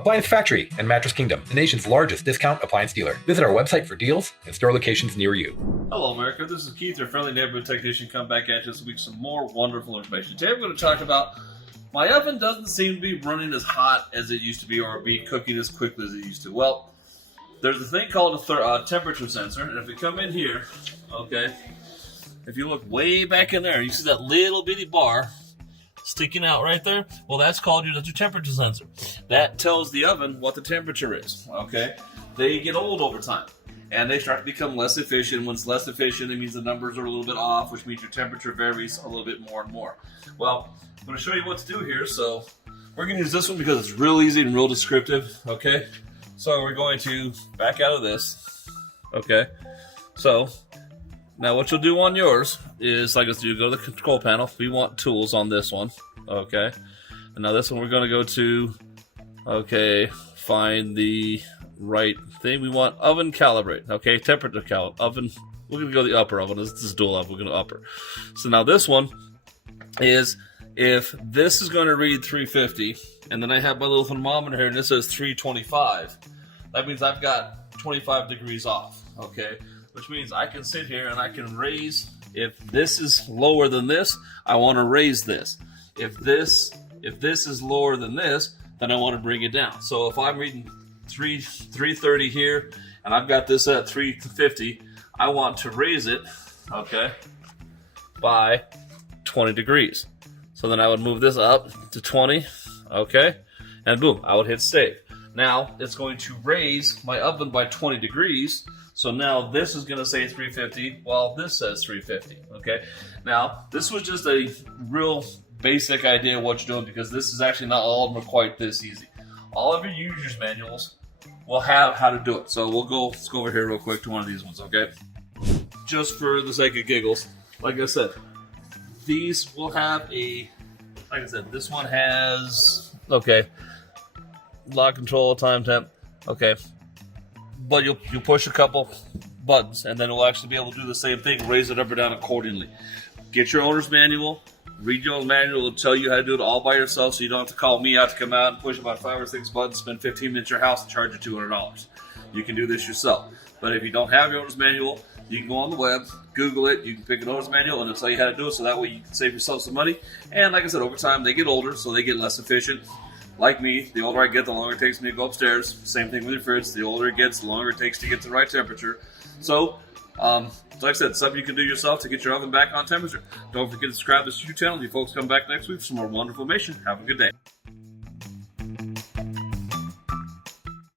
Appliance Factory and Mattress Kingdom, the nation's largest discount appliance dealer. Visit our website for deals and store locations near you. Hello, America. This is Keith, your friendly neighborhood technician. Come back at you this week with some more wonderful information. Today we're going to talk about my oven doesn't seem to be running as hot as it used to be or be cooking as quickly as it used to. Well, there's a thing called a temperature sensor, and if we come in here, okay, if you look way back in there, you see that little bitty bar sticking out right there? Well, that's your temperature sensor. That tells the oven what the temperature is, okay? They get old over time, and they start to become less efficient. When it's less efficient, it means the numbers are a little bit off, which means your temperature varies a little bit more and more. Well, I'm going to show you what to do here. So we're going to use this one because it's real easy and real descriptive, okay? So we're going to back out of this, okay? So now what you'll do on yours is, like I said, you go to the control panel. We want tools on this one, okay? And now this one we're going to go to, okay, find the right thing. We want oven calibrate, okay? Temperature oven. We're going to go to the upper oven. This is dual oven. We're going to upper. So now this one is, if this is going to read 350, and then I have my little thermometer here, and it says 325, that means I've got 25 degrees off, okay? Which means I can sit here and I can raise. If this is lower than this, I want to raise this. If this is lower than this, then I want to bring it down. So if I'm reading 330 here, and I've got this at 350, I want to raise it, okay, by 20 degrees. So then I would move this up to 20, okay, and boom, I would hit save. Now it's going to raise my oven by 20 degrees. So now this is going to say 350 while this says 350, okay? Now, this was just a real basic idea of what you're doing, because this is actually not all of them are quite this easy. All of your user's manuals will have how to do it. So let's go over here real quick to one of these ones, okay? Just for the sake of giggles, like I said, these will have like I said, this one has, okay, lock control, time temp, okay. But you'll push a couple buttons, and then it'll actually be able to do the same thing, raise it up or down accordingly. Get your owner's manual, read your own manual. It'll tell you how to do it all by yourself, so you don't have to call me out to come out and push about 5 or 6 buttons, spend 15 minutes at your house, and charge you $200. You can do this yourself. But if you don't have your owner's manual, you can go on the web, Google it, you can pick an owner's manual, and it'll tell you how to do it, so that way you can save yourself some money. And like I said, over time, they get older, so they get less efficient. Like me, the older I get, the longer it takes me to go upstairs. Same thing with your fridge. The older it gets, the longer it takes to get to the right temperature. So, like I said, something you can do yourself to get your oven back on temperature. Don't forget to subscribe to this YouTube channel. You folks come back next week for some more wonderful information. Have a good day.